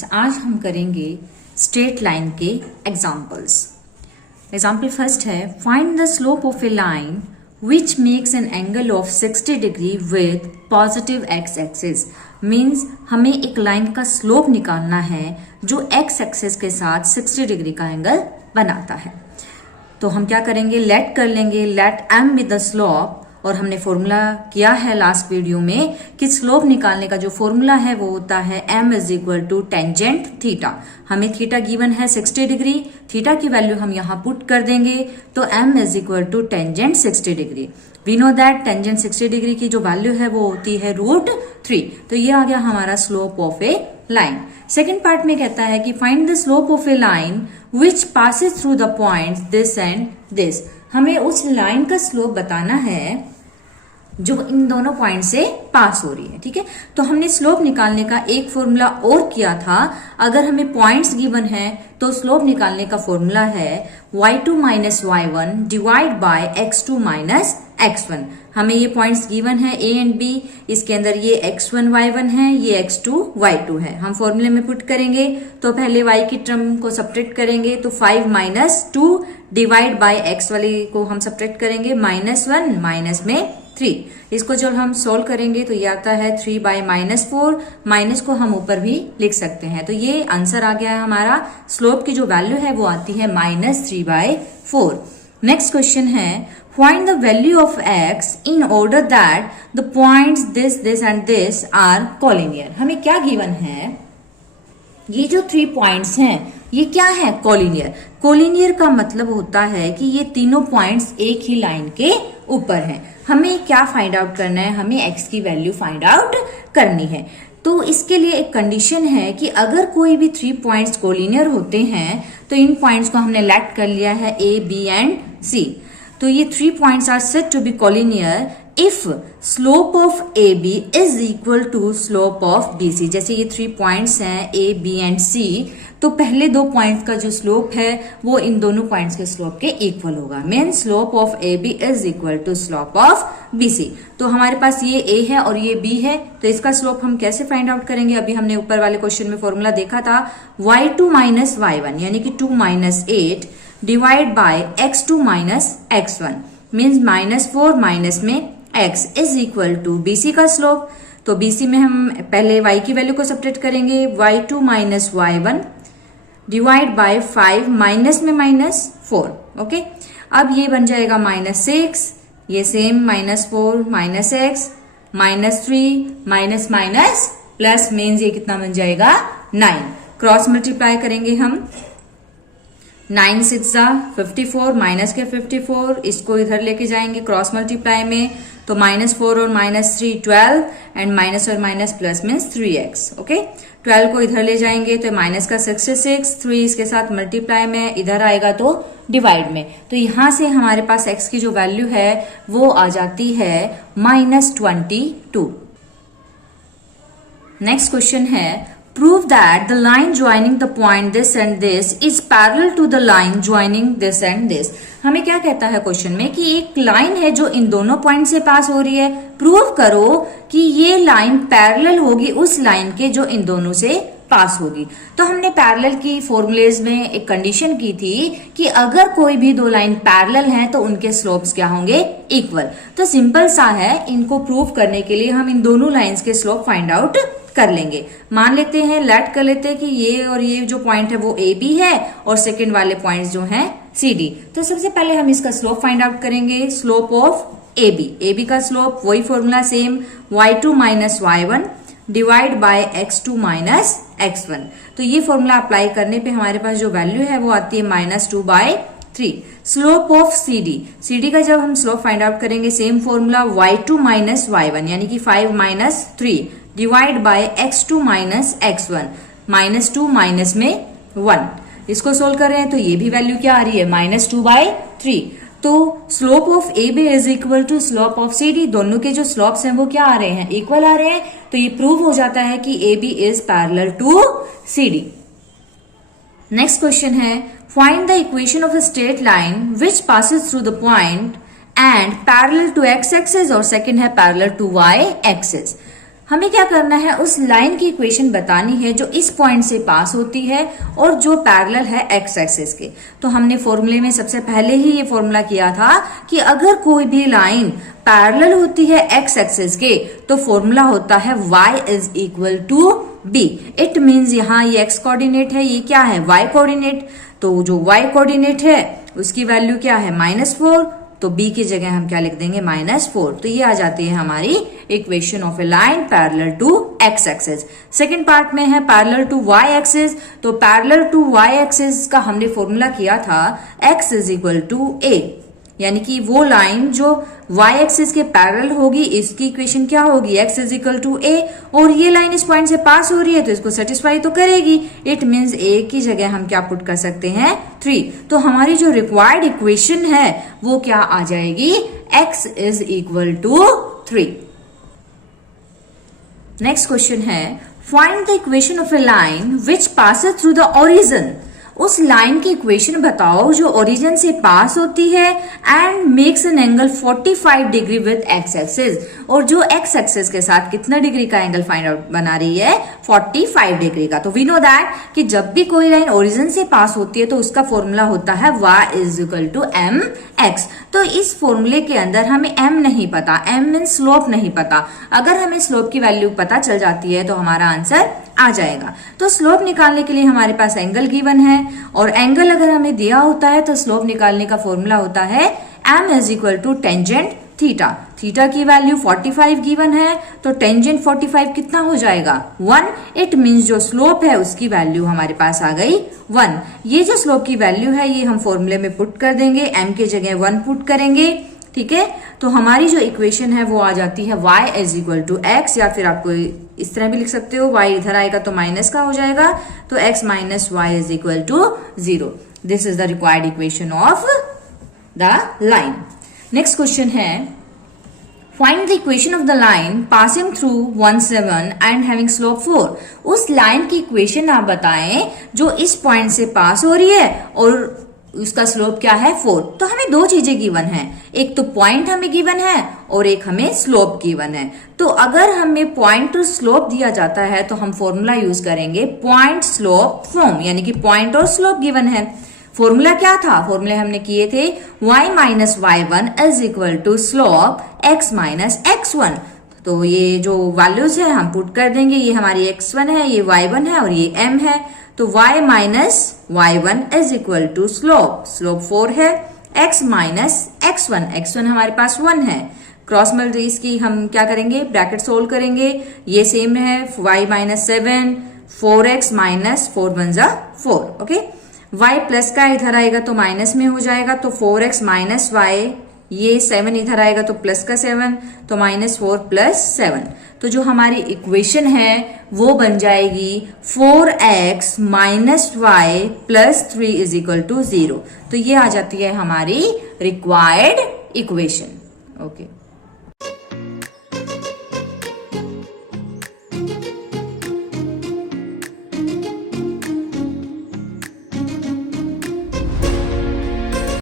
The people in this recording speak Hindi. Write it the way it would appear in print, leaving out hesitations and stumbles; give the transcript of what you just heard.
स्टूडेंट्स, आज हम करेंगे स्ट्रेट लाइन के एग्जाम्पल्स। एग्जाम्पल फर्स्ट है, find the slope of a line which makes an angle of 60 degree with positive x axis. Means हमें एक लाइन का स्लोप निकालना है जो एक्स एक्सिस के साथ 60 डिग्री का एंगल बनाता है। तो हम क्या करेंगे, लेट कर लेंगे, let M be the slope. और हमने फॉर्मूला किया है लास्ट वीडियो में कि स्लोप निकालने का जो फॉर्मूला है वो होता है m is equal to tangent theta. हमें थीटा गिवन है 60 डिग्री, थीटा की वैल्यू हम यहाँ पुट कर देंगे तो m is equal to tangent 60 degree. We know that tangent 60 degree की जो वैल्यू है वो होती है √3। तो ये आ गया हमारा slope of a line. Second part में कहता है कि find the slope of a line which passes through the points this and this. हमें उस लाइन का स्लोप बताना है जो इन दोनों पॉइंट से पास हो रही है। ठीक है, तो हमने स्लोप निकालने का एक फॉर्मूला और किया था। अगर हमें पॉइंट्स गिवन है तो स्लोप निकालने का फॉर्मूला है y2 minus y1 divide by x2 minus x1। हमें ये पॉइंट्स गिवन है a एंड b, इसके अंदर ये x1 y1 है, ये x2 y2 है। हम फॉर्मूले में पुट करेंगे तो पहले y की टर्म को सब्ट्रैक्ट करेंगे तो 5 माइनस 2 डिवाइड बाय x वाली को हम सब्ट्रैक्ट करेंगे -1 माइनस में 3। इसको जब हम सोल्व करेंगे तो ये आता है 3 बाय -4। माइनस को हम ऊपर भी लिख सकते हैं। तो ये आंसर आ गया है हमारा। स्लोप की जो वैल्यू है वो आती है -3/4। नेक्स्ट क्वेश्चन है, find the value of x in order that the points this and this are collinear. हमें क्या गिवन है, ये जो 3 पॉइंट्स हैं ये क्या है, कोलिनियर। कोलिनियर का मतलब होता है कि ये तीनों पॉइंट्स एक ही लाइन के ऊपर हैं। हमें क्या फाइंड आउट करना है, हमें x की वैल्यू फाइंड आउट करनी है। तो इसके लिए एक कंडीशन है कि अगर कोई भी 3 पॉइंट्स कोलिनियर होते हैं तो इन पॉइंट्स को हमने लेट कर लिया है a, b एंड c। तो ये 3 points are said to be collinear if slope of AB is equal to slope of BC। जैसे ये 3 पॉइंट्स हैं A, B एंड C, तो पहले 2 पॉइंट्स का जो स्लोप है वो इन दोनों पॉइंट्स के स्लोप के इक्वल होगा। Mean slope of AB is equal to slope of BC। तो हमारे पास ये A है और ये B है, तो इसका स्लोप हम कैसे फाइंड आउट करेंगे, अभी हमने ऊपर वाले क्वेश्चन में फॉर्मूला देखा था y2 माइनस y1 यानी कि 2 minus 8 divide by x2 minus x1 means -4 minus में x is equal to BC का स्लोप। तो BC में हम पहले y की वैल्यू को सब्ट्रैक्ट करेंगे, y2 minus y1 divide by 5 minus में -4। ओके, अब ये बन जाएगा -6, ये same -4 minus x -3 minus minus plus means ये कितना बन जाएगा 9। क्रॉस मल्टीप्लाई करेंगे हम, 9 6 54 माइनस के 54, इसको इधर लेके जाएंगे क्रॉस मल्टीप्लाई में तो -4 और -3 12 एंड माइनस और minus plus means 3x। Okay, 12 को इधर ले जाएंगे तो माइनस का 66, 3 इसके साथ मल्टीप्लाई में, इधर आएगा तो डिवाइड में। तो यहां से हमारे पास x की जो वैल्यू है वो आ जाती है -22। नेक्स्ट क्वेश्चन है, prove that the line joining the point this and this is parallel to the line joining this and this। हमें क्या कहता है क्वेश्चन में कि एक लाइन है जो इन दोनों पॉइंट से पास हो रही है, प्रूव करो कि ये लाइन पैरेलल होगी उस लाइन के जो इन दोनों से पास होगी। तो हमने पैरेलल की फॉर्मूलेज में एक कंडीशन की थी कि अगर कोई भी 2 लाइन पैरेलल हैं तो उनके स्लोप्स क्या होंगे, इक्वल। तो सिंपल सा है, इनको प्रूव करने के लिए हम इन दोनों लाइंस के स्लोप फाइंड आउट कर लेंगे। मान लेते हैं, लेट कर लेते हैं कि ये और ये जो पॉइंट है वो AB है और सेकंड वाले पॉइंट्स जो हैं CD। तो सबसे पहले हम इसका स्लोप फाइंड आउट करेंगे, स्लोप ऑफ AB का स्लोप वही formula same, y2 minus y1 divide by x2 minus x1। तो ये फॉर्मूला अप्लाई करने पे हमारे पास जो वैल्यू है वो आती है -2/3। स्लोप ऑफ CD का जब हम स्लोप फाइंड आउट करेंगे same formula y2 minus y1 यानी कि 5 minus 3 divide by x2 minus x1, -2 minus में 1। इसको सोल्व कर रहे हैं तो ये भी वैल्यू क्या आ रही है -2/3। तो slope of AB is equal to slope of CD, दोनों के जो स्लोप्स हैं वो क्या आ रहे हैं, इक्वल आ रहे हैं। तो ये प्रूव हो जाता है कि AB is parallel to CD। Next question है, find the equation of a straight line which passes through the point and parallel to x axis और सेकंड है पैरेलल टू y एक्सिस। हमें क्या करना है, उस लाइन की इक्वेशन बतानी है जो इस पॉइंट से पास होती है और जो पैरेलल है एक्स एक्सिस के। तो हमने फॉर्मूले में सबसे पहले ही ये फॉर्मूला किया था कि अगर कोई भी लाइन पैरेलल होती है एक्स एक्सिस के तो फॉर्मूला होता है y is equal to b। It means यहाँ ये x कोऑर्डिनेट है, ये क्या है y कोऑर्डिनेट। तो जो y कोऑर्डिनेट है उसकी वैल्यू क्या है -4, तो b की जगह हम क्या लिख देंगे -4। तो ये आ जाती है हमारी equation of a line parallel to x axis. Second part में है पैरेलल टू y एक्सिस। तो पैरेलल टू y एक्सिस का हमने फॉर्मूला किया था x is equal to a, यानी कि वो लाइन जो y एक्सिस के पैरेलल होगी इसकी इक्वेशन क्या होगी, x is equal to a। और ये लाइन इस पॉइंट से पास हो रही है तो इसको सेटिस्फाई तो करेगी। इट मींस a की जगह हम क्या पुट कर सकते हैं 3। तो हमारी जो रिक्वायर्ड इक्वेशन है वो क्या आ जाएगी, x is equal to 3। Next question है find the equation of a line which passes through the origin. उस लाइन की इक्वेशन बताओ जो ओरिजिन से पास होती है and makes an angle 45 degree with x axis, और जो एक्स एक्सिस के साथ कितना डिग्री का एंगल फाइंड आउट बना रही है 45 डिग्री का। तो वी नो दैट कि जब भी कोई लाइन ओरिजिन से पास होती है तो उसका फॉर्मूला होता है y is equal to m x. तो इस फॉर्मूले के अंदर हमें m नहीं पता, m मीन स्लोप नहीं पता। अगर हमें स्लोप की वैल्यू पता चल जाती है तो हमारा आंसर आ जाएगा। तो स्लोप निकालने के लिए हमारे पास एंगल गिवन है, और एंगल अगर हमें दिया होता है तो स्लोप निकालने का फॉर्मूला होता है m is equal to tangent theta. Theta की वैल्यू 45 गिवन है, तो टेंजेंट 45 कितना हो जाएगा 1। इट मींस जो स्लोप है उसकी वैल्यू हमारे पास आ गई 1। ये जो स्लोप की वैल्यू है ये हम फॉर्मूले में पुट कर देंगे, m की जगह 1 पुट करेंगे, ठीक है। तो हमारी जो इक्वेशन है वो आ जाती है y is equal to x, या फिर आपको इस तरह भी लिख सकते हो, y इधर आएगा तो माइनस का हो जाएगा, तो x minus y is equal to 0। This is the required equation of the line. Next question है find the equation of the line passing through 1 7 and having slope 4। उस लाइन की इक्वेशन आप बताएं जो इस पॉइंट से पास हो रही है और उसका स्लोप क्या है 4। तो हमें दो चीजें गिवन है, एक तो पॉइंट हमें गिवन है और एक हमें स्लोप गिवन है। तो अगर हमें पॉइंट और स्लोप दिया जाता है तो हम फॉर्मूला यूज करेंगे पॉइंट स्लोप फॉर्म, यानी कि पॉइंट और स्लोप गिवन है। फॉर्मूला क्या था, फॉर्मूले हमने किए थे y minus y1 is equal to slope x minus x1। तो ये जो वैल्यूज है हम पुट कर देंगे, ये हमारी x1 है, ये y1 है और ये m है। तो y minus y1 is equal to slope 4 है, x माइनस x1 हमारे पास 1 है। क्रॉस मल्टीप्लाई की हम क्या करेंगे, ब्रैकेट सोल्व करेंगे, ये सेम है y माइनस 7 4x माइनस 4 1 जा 4। ओके, y प्लस का इधर आएगा तो माइनस में हो जाएगा, तो 4x माइनस y, ये 7 इधर आएगा तो प्लस का 7, तो -4 प्लस 7। तो जो हमारी इक्वेशन है वो बन जाएगी 4x minus y plus 3 is equal to 0। तो ये आ जाती है हमारी रिक्वायर्ड इक्वेशन। ओके।